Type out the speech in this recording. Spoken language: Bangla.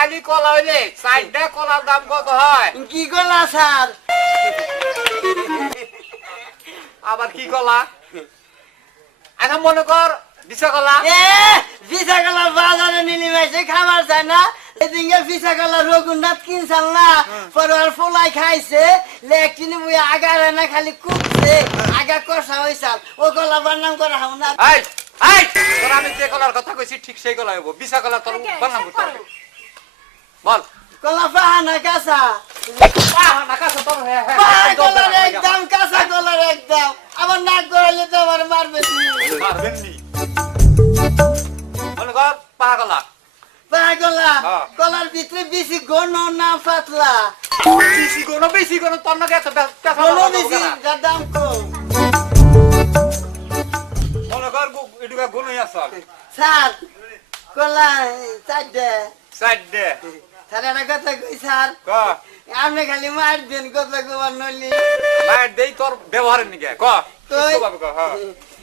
খালি কলা হইলে চারটা কলার দাম কত হয়? কি কলা স্যার? আবার কি কলা? এখন মনে কর বিশা কলা। ভিসা কলা বাজারে নিলি মাইছে খাবার চায় না, এদিকে ভিসা কলা রঘুনাথ কিনছাল না, পরবার ফলাই খাইছে, লেকিন মুই আগারে না খালি কুপছে, আগা কষা হইছাল, ও কলা বানাম করে হাও না। এই এই তোর আমি যে কলার কথা কইছি ঠিক সেই কলা হইব। বিশা কলা তোর বানাম করতে হবে। বল কলা পাহানা কাঁচা, না কাছে তোর কলার একদম কাঁচা, কলার একদম, আমার নাক গড়াইলে তো আমার মারবে। মারবেন নি মনে কর পাহা কলা। কলা কলার ভিতরে বেশি ঘন না পাতলা? বেশি কোনো তোর নাকি এত ঘন বেশি, যার দাম কম। মনে কর এটুকা গুণই আসল। স্যার কলা চারটে। চারটে স্যার একটা কথা কই স্যার, ক আপনি খালি মার দেন, কথা কবার নলি মায়ের দেই তোর ব্যবহারের নিকে ক কই? সুস্থভাবে ক। হ্যাঁ